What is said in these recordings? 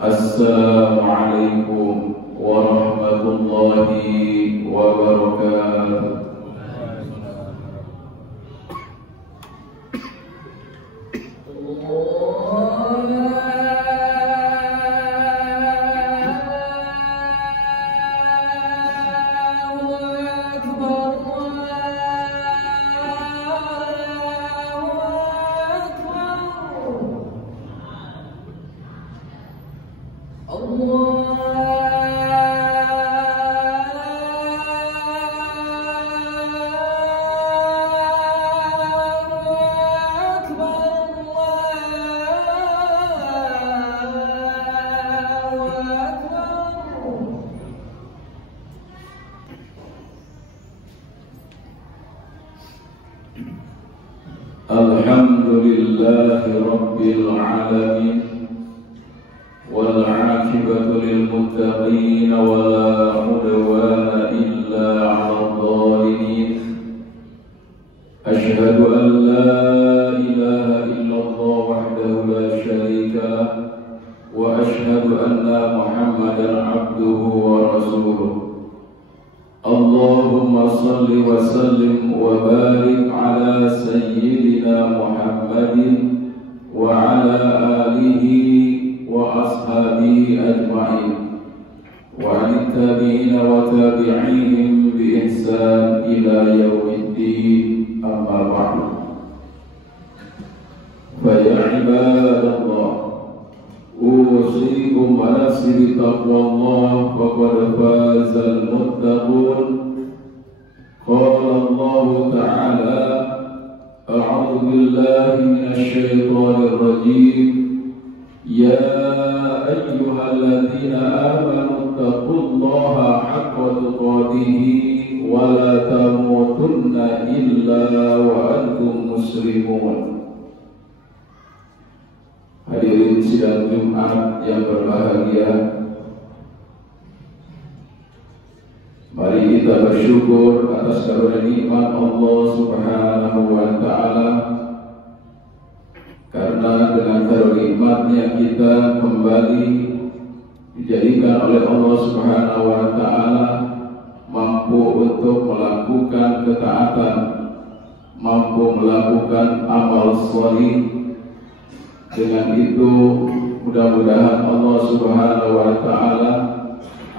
Assalamualaikum warahmatullahi wabarakatuh. Alhamdulillahi Rabbil Alamin, wal aqibatu lil muttaqin, wala udwana illa 'alal zalimin. Asyhadu an la ilaha illallah wahdahu la syarika lah, wa asyhadu anna Muhammadan 'abduhu wa rasuluh. Allahumma salli wa sallim wa barik ala sayyidina Muhammadin wa ala alihi wa ashabihi ajma'in wa ala tabi'ina wa tabi'ihim bi ihsan ila yaumiddin, amma ba'du. Fa ya ibadallah, usikum wa nafsi bi taqwallah, faqad fazal muttaqun. Qala Allah ta'ala: a'udzu billahi minasy syaithanir rajim. Ya ayyuhalladzina amanu taqullaha haqqa tuqatih wa la tamutunna illa wa antum muslimun. Hadirin sidang Jumat yang berbahagia, mari kita bersyukur atas karunia nikmat Allah Subhanahu wa Ta'ala, karena dengan karunia nikmatnya kita kembali dijadikan oleh Allah Subhanahu wa Ta'ala mampu untuk melakukan ketaatan, mampu melakukan amal shalih. Dengan itu mudah-mudahan Allah Subhanahu wa Ta'ala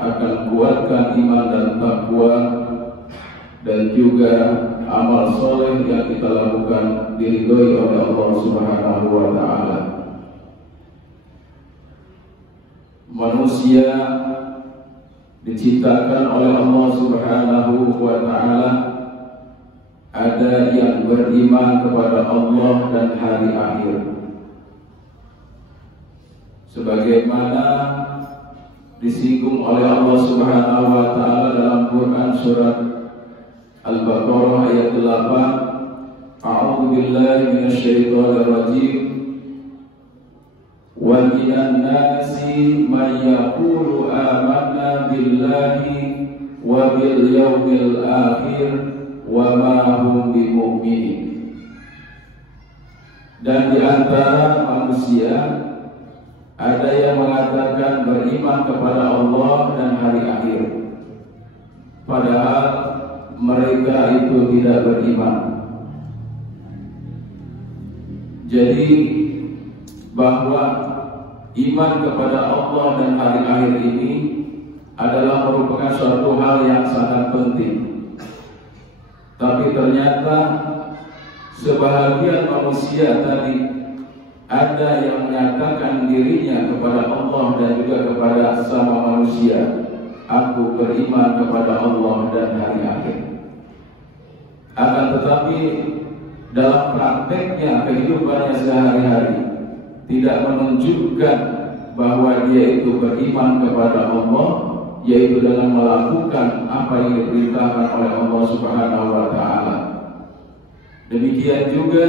akan kuatkan iman dan takwa, dan juga amal soleh yang kita lakukan diridhoi oleh Allah Subhanahu wa Ta'ala. Manusia diciptakan oleh Allah Subhanahu wa Ta'ala, ada yang beriman kepada Allah dan hari akhir, sebagaimana disinggung oleh Allah Subhanahu wa Ta'ala dalam Quran surat Al-Baqarah ayat 8. A'udzu billahi minasy syaithanir rajim. Wa minan nasi may yaqulu amanna billahi wa bil yaumil akhir wa ma hum bimu'minin. Dan di antara manusia ada yang mengatakan beriman kepada Allah dan hari akhir, padahal mereka itu tidak beriman. Jadi bahwa iman kepada Allah dan hari akhir ini adalah merupakan suatu hal yang sangat penting. Tapi ternyata sebahagian manusia tadi ada yang menyatakan dirinya kepada Allah dan juga kepada sama manusia, aku beriman kepada Allah dan hari akhir. Akan tetapi dalam prakteknya kehidupannya sehari-hari tidak menunjukkan bahwa dia itu beriman kepada Allah, yaitu dengan melakukan apa yang diperintahkan oleh Allah Subhanahu wa Ta'ala. Demikian juga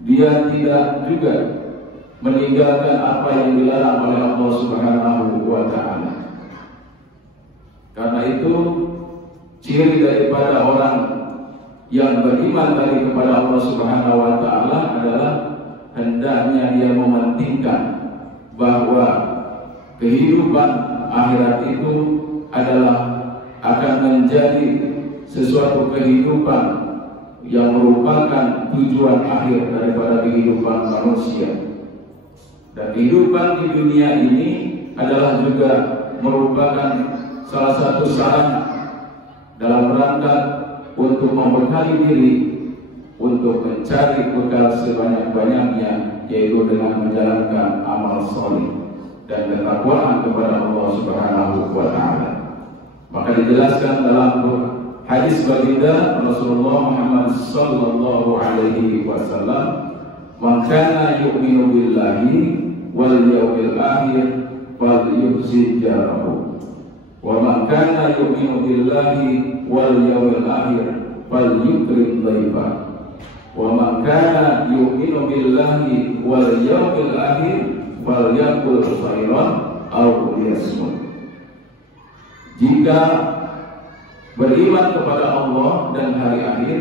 dia tidak juga meninggalkan apa yang dilarang oleh Allah Subhanahu wa Ta'ala. Karena itu ciri daripada orang yang beriman tadi kepada Allah Subhanahu wa Ta'ala adalah hendaknya dia mementingkan bahwa kehidupan akhirat itu adalah akan menjadi sesuatu kehidupan yang merupakan tujuan akhir daripada kehidupan manusia. Dan kehidupan di dunia ini adalah juga merupakan salah satu sarana dalam rangka untuk membekali diri untuk mencari bekal sebanyak-banyaknya, yaitu dengan menjalankan amal soleh dan ketakwaan kepada Allah Subhanahu wa Ta'ala. Maka dijelaskan dalam hadis baginda Rasulullah Muhammad sallallahu alaihi wasallam, "Man kana yu'minu billahi wal yawmil akhir falyuhsin jarahu, wa man kana yu'minu billahi wal yawmil akhir falyukrim dhaifahu, wa man kana yu'minu billahi wal yawmil akhir falyaqul khairan aw liyasmut." Jika beriman kepada Allah dan hari akhir,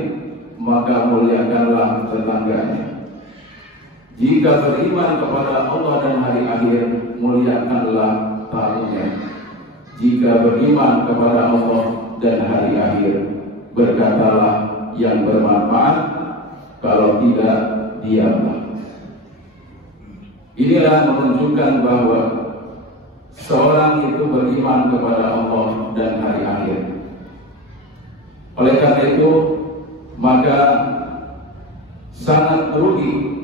maka muliakanlah tetangganya. Jika beriman kepada Allah dan hari akhir, muliakanlah tamunya. Jika beriman kepada Allah dan hari akhir, berkatalah yang bermanfaat, kalau tidak, diamlah. Inilah menunjukkan bahwa seorang itu beriman kepada Allah dan hari akhir. Oleh karena itu, maka sangat rugi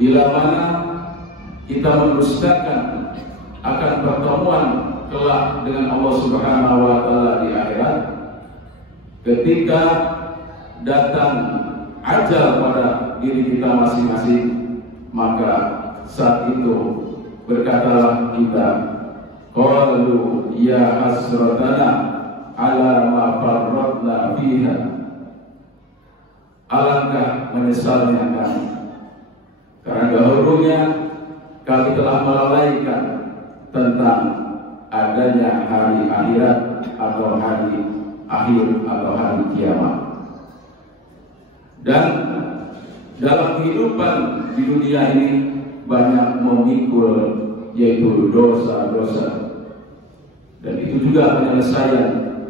bila mana kita mendustakan akan pertemuan kelak dengan Allah Subhanahu wa Ta'ala di akhirat. Ketika datang ajal pada diri kita masing-masing, maka saat itu berkatalah kita, qalu ya hasratana ala ma farratna fiha. Alangkah menyesalnya kami, karena dahulunya kami telah melalaikan tentang adanya hari akhirat atau hari akhir atau hari kiamat. Dan dalam kehidupan di dunia ini banyak memikul, yaitu dosa-dosa, dan itu juga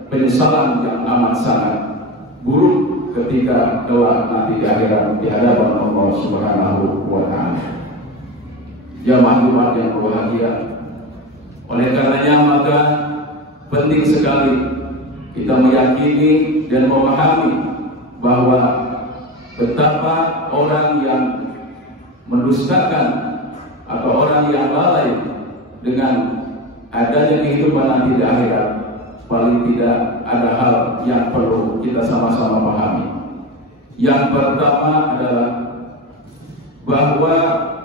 penyesalan yang amat sangat buruk ketika kelak nanti di akhirat di hadapan Allah Subhanahu wa Ta'ala. Jamaah Jumat yang berbahagia, oleh karenanya maka penting sekali kita meyakini dan memahami bahwa betapa orang yang mendustakan atau orang yang lalai dengan adanya kehidupan nanti di akhirat, paling tidak ada hal yang perlu kita sama-sama pahami. Yang pertama adalah bahwa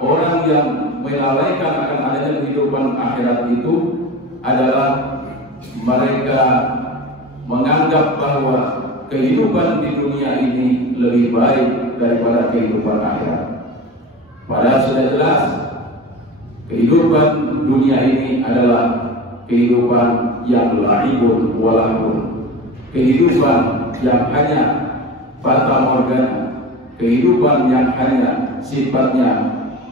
orang yang melalaikan akan adanya kehidupan akhirat itu adalah mereka menganggap bahwa kehidupan di dunia ini lebih baik daripada kehidupan akhirat. Padahal sudah jelas kehidupan dunia ini adalah kehidupan yang laibun walahun, kehidupan yang hanya fata morgana, kehidupan yang hanya sifatnya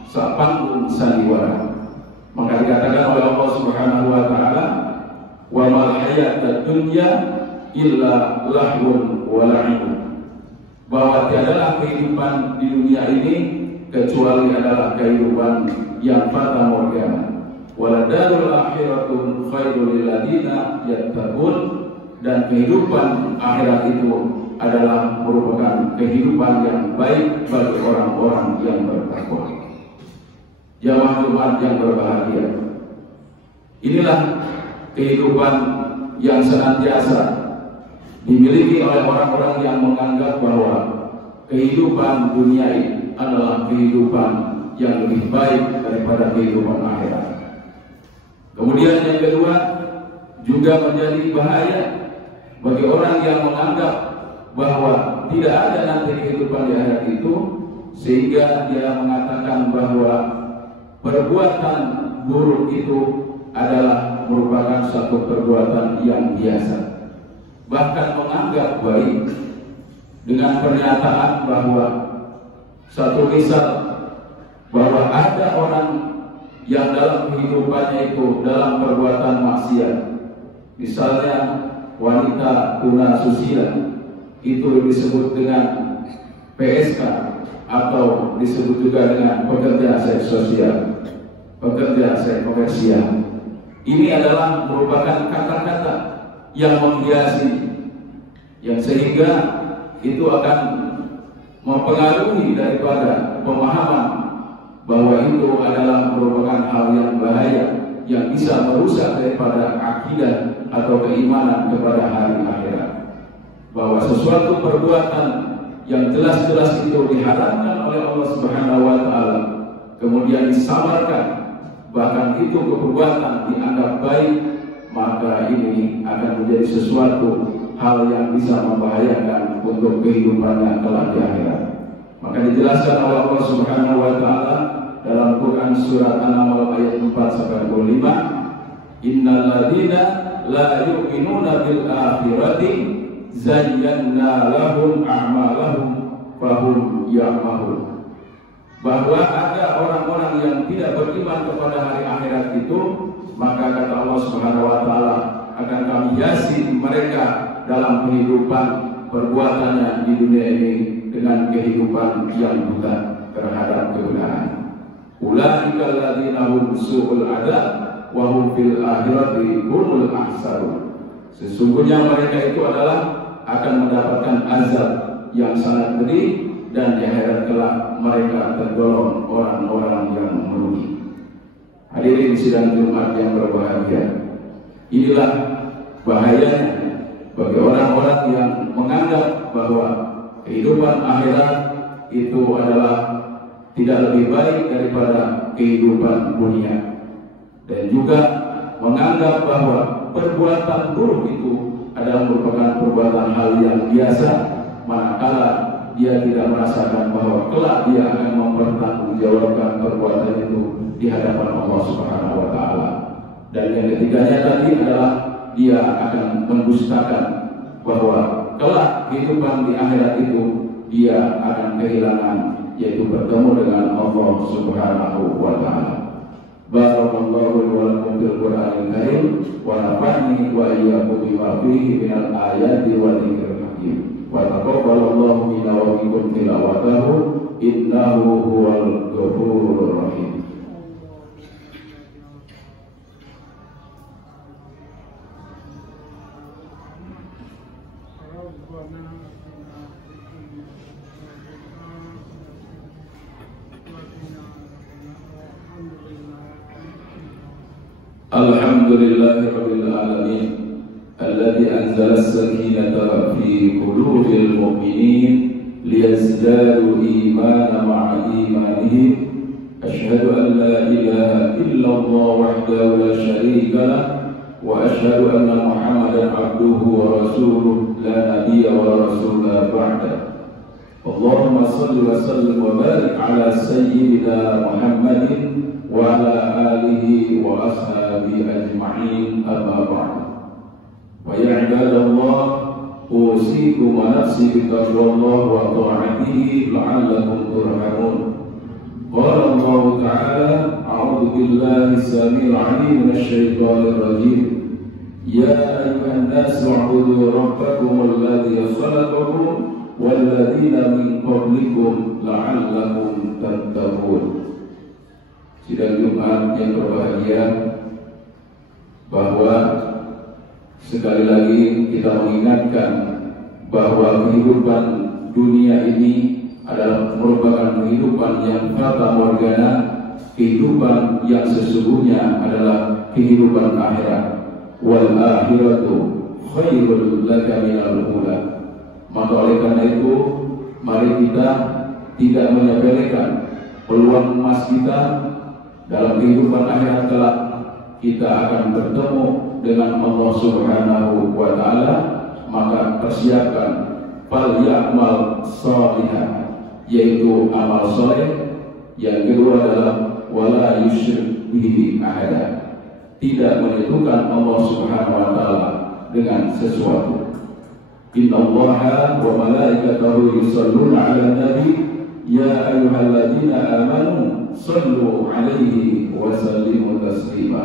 panggung sandiwara. Maka dikatakan oleh Allah Subhanahu wa Ta'ala, wa mal hayatud dunya illa lahun wa la'ibun, bahwa tiadalah kehidupan di dunia ini kecuali adalah kehidupan yang fata morgana. Waladarul akhiratu khairul lil ladina yattaqun, dan kehidupan akhirat itu adalah merupakan kehidupan yang baik bagi orang-orang yang bertakwa. Jamaah Jumat yang berbahagia, inilah kehidupan yang senantiasa dimiliki oleh orang-orang yang menganggap bahwa kehidupan dunia ini adalah kehidupan yang lebih baik daripada kehidupan akhirat. Kemudian yang kedua, juga menjadi bahaya bagi orang yang menganggap bahwa tidak ada nanti kehidupan di akhirat itu, sehingga dia mengatakan bahwa perbuatan buruk itu adalah merupakan suatu perbuatan yang biasa, bahkan menganggap baik dengan pernyataan bahwa satu misal bahwa ada orang yang dalam kehidupannya itu dalam perbuatan maksiat. Misalnya wanita tuna susila, itu disebut dengan PSK atau disebut juga dengan pekerja seks sosial, pekerja seks komersial. Ini adalah merupakan kata-kata yang menghiasi, yang sehingga itu akan mempengaruhi daripada pemahaman bahwa itu adalah merupakan hal yang bahaya, yang bisa merusak daripada akidah atau keimanan kepada hari akhirat. Bahwa sesuatu perbuatan yang jelas-jelas itu diharamkan oleh Allah Subhanahu wa taala, kemudian disamarkan, bahkan itu perbuatan dianggap baik, maka ini akan menjadi sesuatu hal yang bisa membahayakan untuk kehidupannya kelak di akhirat. Maka dijelaskan oleh Allah Subhanahu wa taala dalam Quran surat An-Naml ayat 4-5, innal ladzina la yu'minuna bil akhirati zayyana lahum a'malahum fahum ya'mahun. Bahwa ada orang-orang yang tidak beriman kepada hari akhirat itu, maka kata Allah Subhanahu wa taala akan kami hiasi mereka dalam kehidupan perbuatannya di dunia ini dengan kehidupan yang buta terhadap kebenaran. Ulaika alladzina hum su'ul adab wa hum fil akhirati humul ahsarun. Sesungguhnya mereka itu adalah akan mendapatkan azab yang sangat pedih, dan di akhirat kelak mereka tergolong orang-orang yang merugi. Hadirin sidang Jumat yang berbahagia, inilah bahayanya bagi orang-orang yang menganggap bahwa kehidupan akhirat itu adalah tidak lebih baik daripada kehidupan dunia, dan juga menganggap bahwa perbuatan buruk itu adalah merupakan perbuatan hal yang biasa, manakala dia tidak merasakan bahwa kelak dia akan mempertanggungjawabkan perbuatan itu di hadapan Allah Subhanahu wa taala. Dan yang ketiganya tadi adalah dia akan mendustakan bahwa kelak kehidupan di akhirat itu dia akan kehilangan, yaitu bertemu dengan Allah Subhanahu wa taala. Barakallahu wa lakum bil Qur'anil Karim wa nafa'ni wa iyyakum bima fihi minal ayati wa dzikril hakim. Wa taqabbalallahu minna wa minkum tilawatahu innahu huwal ghafurur rahim. Alhamdulillahi rabbil alamin alladzi anzala as-sakinata fi qulubil mu'minin liyazdadu imanan ma'a imanihim. Asyhadu an la ilaha illallah wahdahu la syarika lah wa asyhadu anna Muhammadan abduhu wa rasuluh la nabiyya wa rasula ba'da. Allahumma shalli wa sallim wa barik ala sayyidina Muhammadin wa ala alihi wa ashabihi ajma'in, amma ba'd. Wa ya ibadallah, usikum wa nafsi bittaqwallah wa ta'atihi la'allakum turhamun. Qala Allah ta'ala, a'udzu billahi as-sami'il 'alim minasy syaithanir rajim. Ya ayyuhan nasu u'budu rabbakum alladzi khalaqakum wal ladzina min qablikum la'allakum tattaqun. Sidang Jumat yang berbahagia, bahwa sekali lagi kita mengingatkan bahwa kehidupan dunia ini adalah merupakan kehidupan yang fata morgana, kehidupan yang sesungguhnya adalah kehidupan akhirat. Wal akhiratu khairul laka minal ula. Maka oleh karena itu, mari kita tidak menyepelekan peluang emas kita dalam kehidupan akhirat kelak. Kita akan bertemu dengan Allah Subhanahu wa taala, maka persiapkan fal ya'mal shalihan, yaitu amal soleh. Yang kedua adalah wala yusyrik bihi ahada, tidak menyekutukan Allah Subhanahu wa taala dengan sesuatu. Innallaha wa malaikatahu yusholluna 'alan nabi ya ayyuhalladzina amanu shallu 'alaihi wa وسلموا تسليما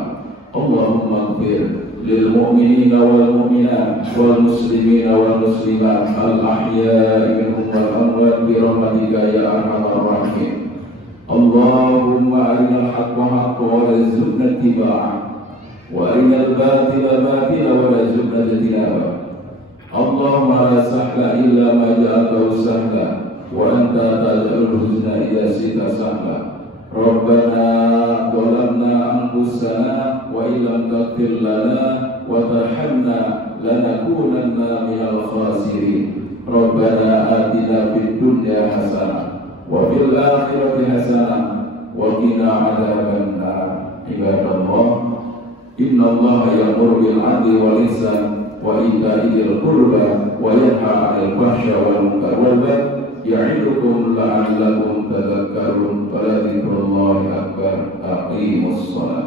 اللهم اغفر للمؤمنين والمؤمنات والمسلمين والمسلمات الأحياء منهم والأموات برحمتك يا أرحم الراحمين اللهم أرنا الحق حقا وارزقنا اتباعه وأرنا الباطل باطلا وارزقنا اجتنابه اللهم لا سهل إلا ما جعلته سهلا وأنت تجعل الحزن إذا شئت سهلا ربنا ظلمنا أنفسنا وإن لم تغفر لنا وترحمنا لنكونن من الخاسرين ربنا آتنا في الدنيا حسنة وفي الآخرة حسنة وقنا عذاب النار عباد الله إن الله يأمر بالعدل والإحسان وإيتاء ذي القربى وينهى عن الفحشاء والمنكر والبغي يعظكم لعلكم تذكرون فلذكر الله أكبر أقيموا الصلاة